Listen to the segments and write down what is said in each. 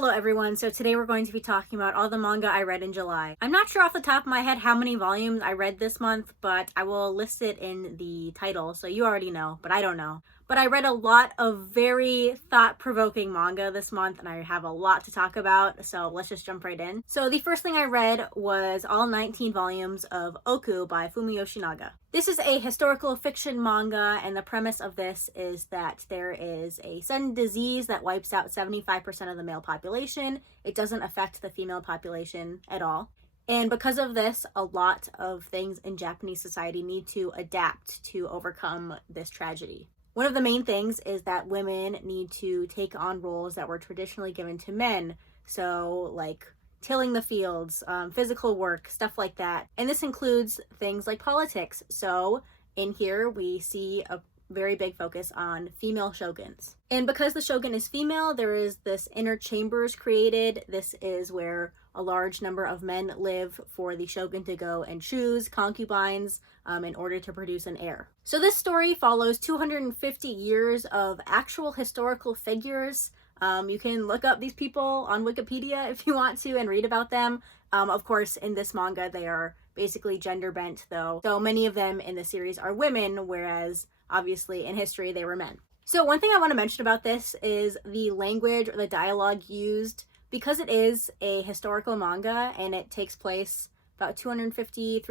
Hello everyone, so today we're going to be talking about all the manga I read in July. I'm not sure off the top of my head how many volumes I read this month, but I will list it in the title, so you already know, but I don't know. But I read a lot of very thought-provoking manga this month, and I have a lot to talk about, so let's just jump right in. So the first thing I read was all 19 volumes of Oku by Fumi Yoshinaga. This is a historical fiction manga, and the premise of this is that there is a sudden disease that wipes out 75% of the male population. It doesn't affect the female population at all. And because of this, a lot of things in Japanese society need to adapt to overcome this tragedy. One of the main things is that women need to take on roles that were traditionally given to men. So like tilling the fields, physical work, stuff like that. And this includes things like politics. So in here we see a very big focus on female shoguns. And because the shogun is female, there is this inner chambers created. This is where a large number of men live for the shogun to go and choose concubines in order to produce an heir. So this story follows 250 years of actual historical figures. You can look up these people on Wikipedia if you want to and read about them. Of course, in this manga, they are basically gender bent, though. So many of them in the series are women, whereas obviously in history they were men. So one thing I want to mention about this is the language or the dialogue used. Because it is a historical manga and it takes place about 350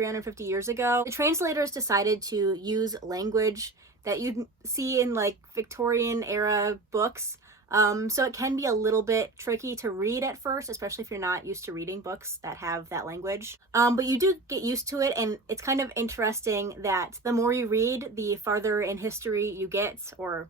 years ago, the translators decided to use language that you'd see in like Victorian era books. So it can be a little bit tricky to read at first, especially if you're not used to reading books that have that language. But you do get used to it, and it's kind of interesting that the more you read, the farther in history you get, or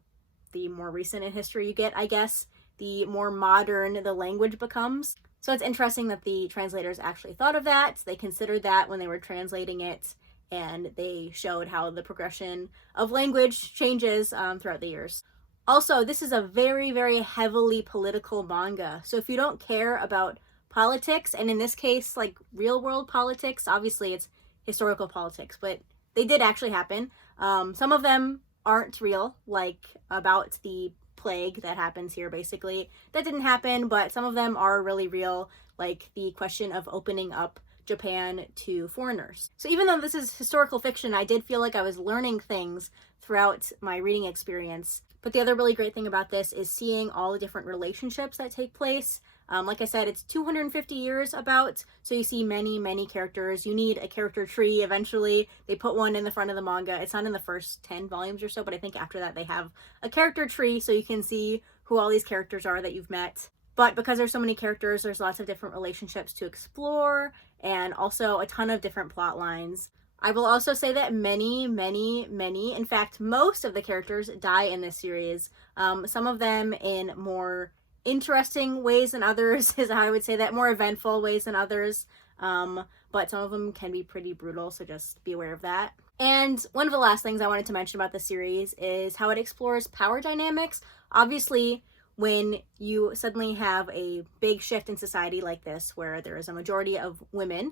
the more recent in history you get, I guess, the more modern the language becomes. So it's interesting that the translators actually thought of that. They considered that when they were translating it, and they showed how the progression of language changes throughout the years. Also, this is a very, very heavily political manga. So if you don't care about politics, and in this case, like real world politics, obviously it's historical politics, but they did actually happen. Some of them aren't real, like about the plague that happens here, basically. That didn't happen, but some of them are really real, like the question of opening up Japan to foreigners. So even though this is historical fiction, I did feel like I was learning things throughout my reading experience. But the other really great thing about this is seeing all the different relationships that take place. Like I said, it's 250 years about, so you see many, many characters. You need a character tree eventually. They put one in the front of the manga. It's not in the first 10 volumes or so, but I think after that they have a character tree so you can see who all these characters are that you've met. But because there's so many characters, there's lots of different relationships to explore and also a ton of different plot lines. I will also say that many, in fact, most of the characters die in this series. Some of them in more interesting ways than others, is how I would say that, more eventful ways than others. But some of them can be pretty brutal, so just be aware of that. And one of the last things I wanted to mention about the series is how it explores power dynamics. Obviously, when you suddenly have a big shift in society like this, where there is a majority of women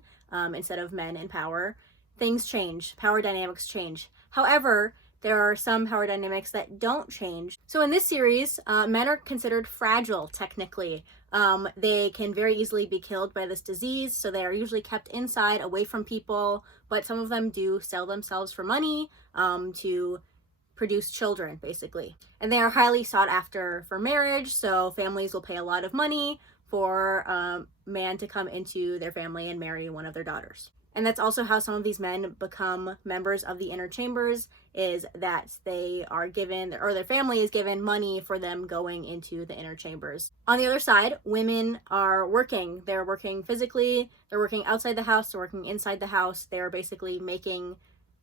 instead of men in power, things change, power dynamics change. However, there are some power dynamics that don't change. So in this series, men are considered fragile, technically. They can very easily be killed by this disease, so they are usually kept inside, away from people, but some of them do sell themselves for money to produce children, basically. And they are highly sought after for marriage, so families will pay a lot of money for a man to come into their family and marry one of their daughters. And that's also how some of these men become members of the inner chambers, is that they are given, or their family is given, money for them going into the inner chambers. On the other side, women are working. They're working physically, they're working outside the house, they're working inside the house. They're basically making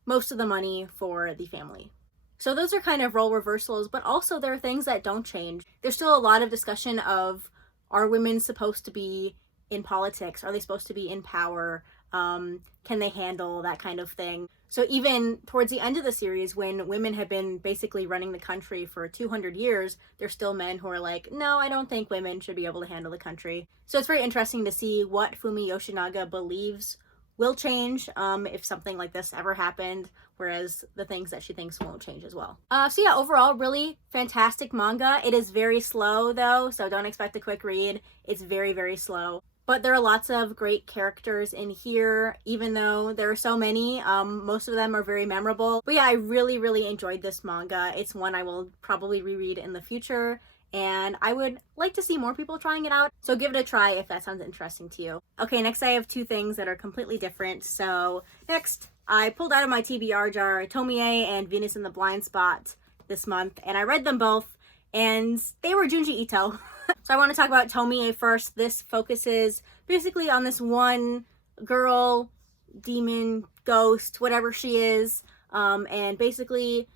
most of the money for the family. So those are kind of role reversals, but also there are things that don't change. There's still a lot of discussion of, are women supposed to be in politics? Are they supposed to be in power? Can they handle that kind of thing? So even towards the end of the series, when women have been basically running the country for 200 years, there's still men who are like, no, I don't think women should be able to handle the country. So it's very interesting to see what Fumi Yoshinaga believes will change if something like this ever happened, whereas the things that she thinks won't change as well. So yeah, overall, really fantastic manga. It is very slow though, so don't expect a quick read. It's very, very slow. But there are lots of great characters in here, even though there are so many. Most of them are very memorable. But yeah, I really, really enjoyed this manga. It's one I will probably reread in the future, and I would like to see more people trying it out. So give it a try if that sounds interesting to you. Okay, next I have two things that are completely different. So next, I pulled out of my TBR jar Toni A and Venus in the Blind Spot this month, and I read them both, and they were Junji Ito. So I want to talk about Toni A first. This focuses basically on this one girl, demon, ghost, whatever she is, and basically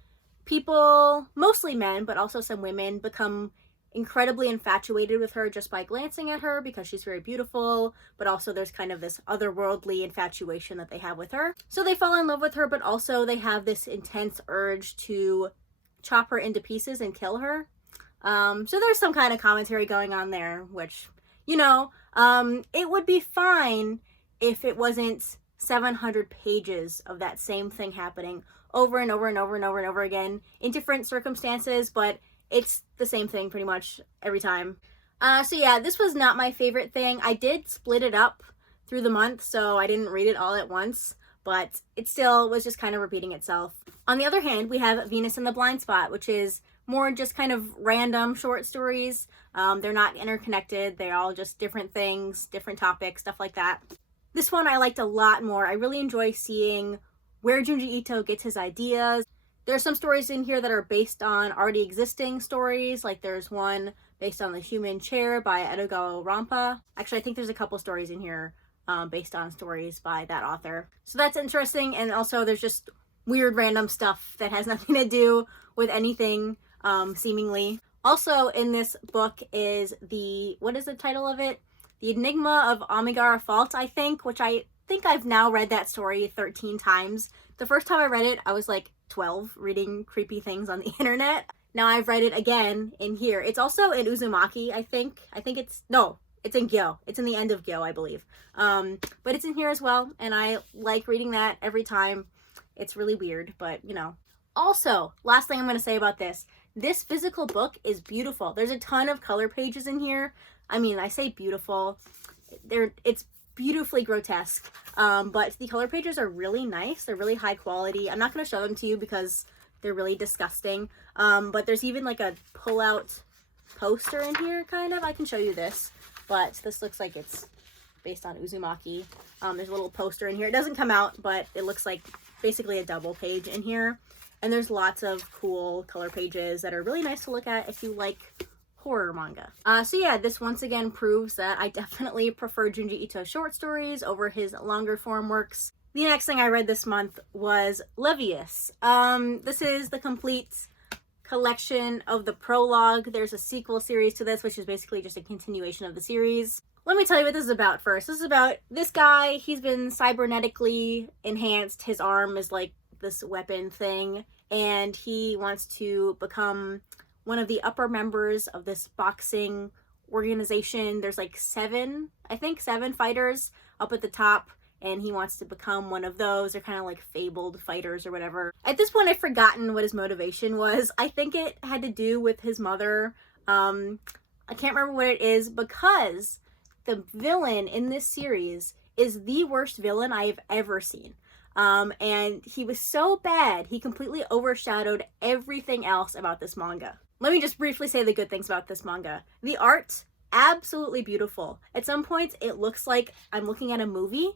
people, mostly men, but also some women, become incredibly infatuated with her just by glancing at her because she's very beautiful, but also there's kind of this otherworldly infatuation that they have with her. So they fall in love with her, but also they have this intense urge to chop her into pieces and kill her. So there's some kind of commentary going on there, which, you know, it would be fine if it wasn't 700 pages of that same thing happening over and over and over and over and over again in different circumstances, but it's the same thing pretty much every time. So yeah, this was not my favorite thing. I did split it up through the month, so I didn't read it all at once, but it still was just kind of repeating itself. On the other hand, we have Venus in the Blind Spot, which is more just kind of random short stories. They're not interconnected. They're all just different things, different topics, stuff like that. This one I liked a lot more. I really enjoy seeing where Junji Ito gets his ideas. There are some stories in here that are based on already existing stories. Like there's one based on The Human Chair by Edogawa Rampa. Actually, I think there's a couple stories in here based on stories by that author. So that's interesting. And also there's just weird random stuff that has nothing to do with anything, seemingly. Also in this book is what is the title of it? The Enigma of Amigara Fault, I think, which I think I've now read that story 13 times. The first time I read it, I was like 12, reading creepy things on the internet. Now I've read it again in here. It's also in Uzumaki, I think. It's in Gyo. It's in the end of Gyo, I believe. But it's in here as well, and I like reading that every time. It's really weird, but you know. Also, last thing I'm going to say about this physical book is beautiful. There's a ton of color pages in here. I mean, I say beautiful. It's beautifully grotesque, but the color pages are really nice. They're really high quality. I'm not going to show them to you because they're really disgusting, but there's even like a pull-out poster in here, kind of. I can show you this, but this looks like it's based on Uzumaki. There's a little poster in here. It doesn't come out, but it looks like basically a double page in here. And there's lots of cool color pages that are really nice to look at if you like horror manga. So yeah, this once again proves that I definitely prefer Junji Ito's short stories over his longer form works. The next thing I read this month was Levious. This is the complete collection of the prologue. There's a sequel series to this, which is basically just a continuation of the series. Let me tell you what this is about first. This is about this guy. He's been cybernetically enhanced. His arm is like this weapon thing, and he wants to become one of the upper members of this boxing organization. There's like seven fighters up at the top, and he wants to become one of those. They're kind of like fabled fighters or whatever. At this point, I've forgotten what his motivation was. I think it had to do with his mother. I can't remember what it is, because the villain in this series is the worst villain I've ever seen. And he was so bad, he completely overshadowed everything else about this manga. Let me just briefly say the good things about this manga. The art, absolutely beautiful. At some points, it looks like I'm looking at a movie,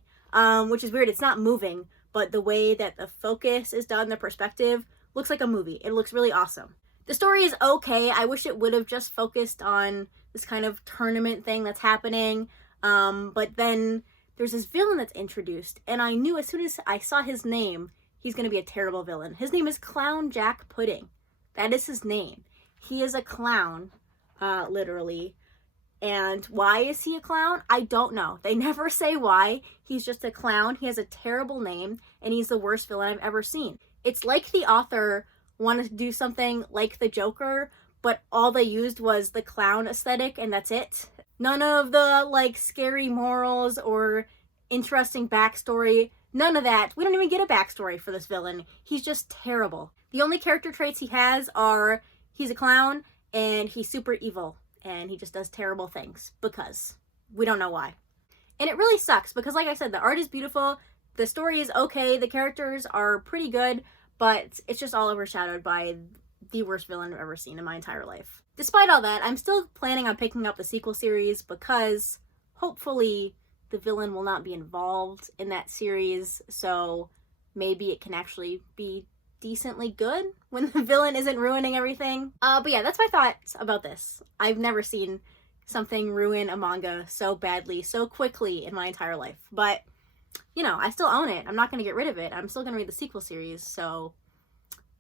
which is weird. It's not moving, but the way that the focus is done, the perspective, looks like a movie. It looks really awesome. The story is okay. I wish it would have just focused on this kind of tournament thing that's happening. But then there's this villain that's introduced, and I knew as soon as I saw his name, he's going to be a terrible villain. His name is Clown Jack Pudding. That is his name. He is a clown, literally. And why is he a clown? I don't know. They never say why. He's just a clown. He has a terrible name, and he's the worst villain I've ever seen. It's like the author wanted to do something like the Joker, but all they used was the clown aesthetic, and that's it. None of the, like, scary morals or interesting backstory. None of that. We don't even get a backstory for this villain. He's just terrible. The only character traits he has are he's a clown and he's super evil and he just does terrible things because we don't know why. And it really sucks because, like I said, the art is beautiful, the story is okay, the characters are pretty good, but it's just all overshadowed by the worst villain I've ever seen in my entire life. Despite all that, I'm still planning on picking up the sequel series because hopefully the villain will not be involved in that series, so maybe it can actually be decently good when the villain isn't ruining everything. But yeah, that's my thoughts about this. I've never seen something ruin a manga so badly, so quickly in my entire life. But, you know, I still own it. I'm not going to get rid of it. I'm still going to read the sequel series, so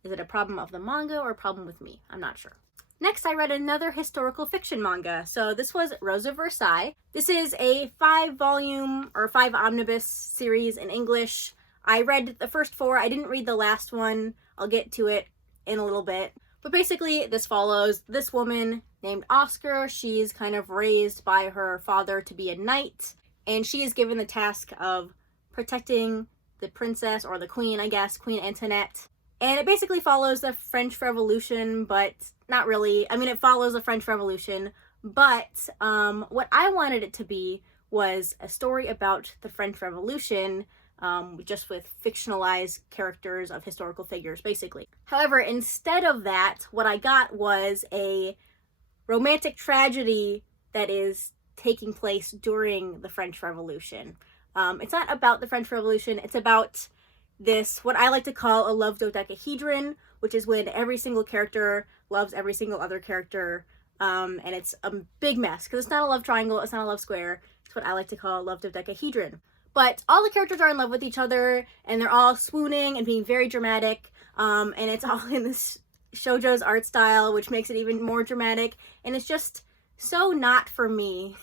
is it a problem of the manga or a problem with me? I'm not sure. Next, I read another historical fiction manga. So this was Rosa Versailles. This is a 5-volume or 5 omnibus series in English. I read the first 4. I didn't read the last one. I'll get to it in a little bit. But basically, this follows this woman named Oscar. She's kind of raised by her father to be a knight, and she is given the task of protecting the princess, or the queen, I guess, Queen Antoinette. And it basically follows the French Revolution, but not really. I mean, it follows the French Revolution, but what I wanted it to be was a story about the French Revolution, just with fictionalized characters of historical figures, basically. However, instead of that, what I got was a romantic tragedy that is taking place during the French Revolution. It's not about the French Revolution, it's about this, what I like to call a love dodecahedron, which is when every single character loves every single other character, and it's a big mess, because it's not a love triangle, it's not a love square, it's what I like to call a love dodecahedron. But all the characters are in love with each other, and they're all swooning and being very dramatic, and it's all in this shoujo's art style, which makes it even more dramatic, and it's just so not for me.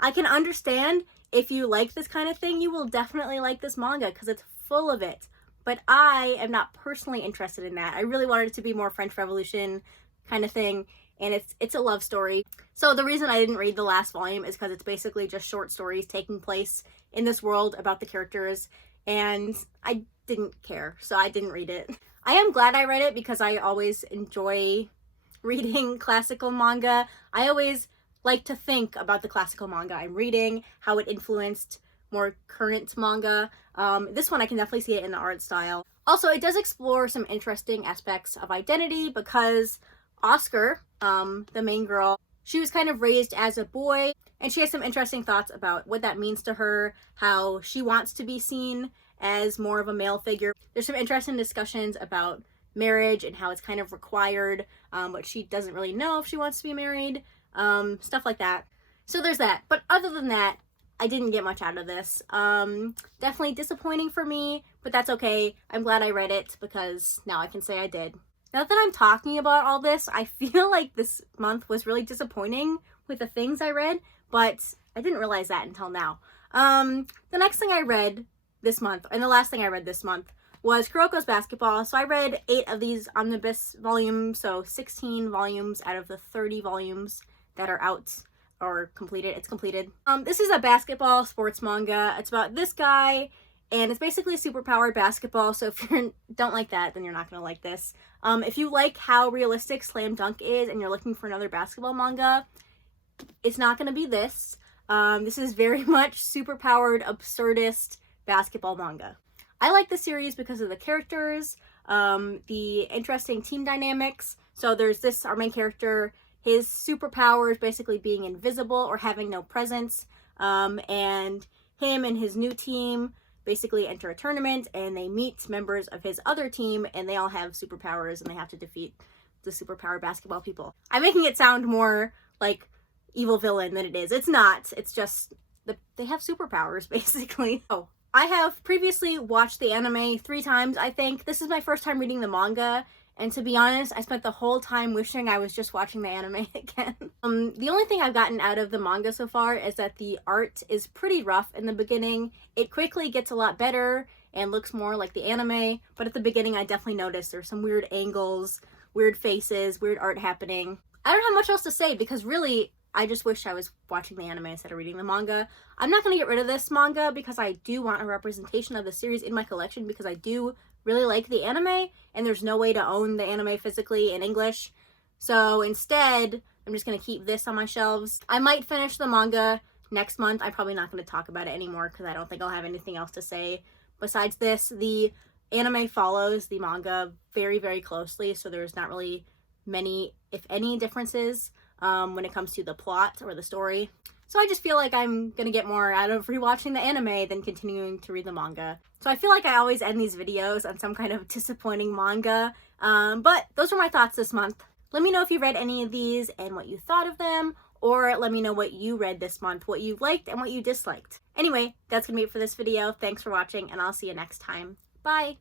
I can understand if you like this kind of thing, you will definitely like this manga, because it's full of it. But I am not personally interested in that. I really wanted it to be more French Revolution kind of thing, and it's a love story. So the reason I didn't read the last volume is because it's basically just short stories taking place in this world about the characters, and I didn't care, so I didn't read it. I am glad I read it because I always enjoy reading classical manga. I always like to think about the classical manga I'm reading, how it influenced more current manga. This one I can definitely see it in the art style. Also, it does explore some interesting aspects of identity because Oscar, the main girl, she was kind of raised as a boy, and she has some interesting thoughts about what that means to her, how she wants to be seen as more of a male figure. There's some interesting discussions about marriage and how it's kind of required, but she doesn't really know if she wants to be married, stuff like that. So there's that. But other than that, I didn't get much out of this. Definitely disappointing for me, but that's okay. I'm glad I read it because now I can say I did. Now that I'm talking about all this, I feel like this month was really disappointing with the things I read, but I didn't realize that until now. The next thing I read this month, and the last thing I read this month, was Kurokos Basketball. So I read 8 of these omnibus volumes, so 16 volumes out of the 30 volumes that are out or completed. It's completed. This is a basketball sports manga. It's about this guy, and it's basically superpowered basketball, so if you don't like that, then you're not going to like this. If you like how realistic Slam Dunk is and you're looking for another basketball manga, it's not going to be this. This is very much superpowered, absurdist basketball manga. I like the series because of the characters, the interesting team dynamics. So there's this, our main character, his superpower is basically being invisible or having no presence, and him and his new team basically enter a tournament, and they meet members of his other team, and they all have superpowers, and they have to defeat the superpower basketball people. I'm making it sound more like evil villain than it is. It's not. It's just they have superpowers, basically. Oh, I have previously watched the anime 3 times, I think. This is my first time reading the manga, and to be honest, I spent the whole time wishing I was just watching the anime again. The only thing I've gotten out of the manga so far is that the art is pretty rough in the beginning. It quickly gets a lot better and looks more like the anime, but at the beginning I definitely noticed there's some weird angles, weird faces, weird art happening. I don't have much else to say because really, I just wish I was watching the anime instead of reading the manga. I'm not going to get rid of this manga because I do want a representation of the series in my collection because I do really like the anime and there's no way to own the anime physically in English. So instead, I'm just going to keep this on my shelves. I might finish the manga next month. I'm probably not going to talk about it anymore because I don't think I'll have anything else to say. Besides this, the anime follows the manga very, very closely, so there's not really many, if any, differences when it comes to the plot or the story. So I just feel like I'm gonna get more out of rewatching the anime than continuing to read the manga. So I feel like I always end these videos on some kind of disappointing manga, but those were my thoughts this month. Let me know if you read any of these and what you thought of them, or let me know what you read this month, what you liked and what you disliked. Anyway, that's gonna be it for this video. Thanks for watching, and I'll see you next time. Bye!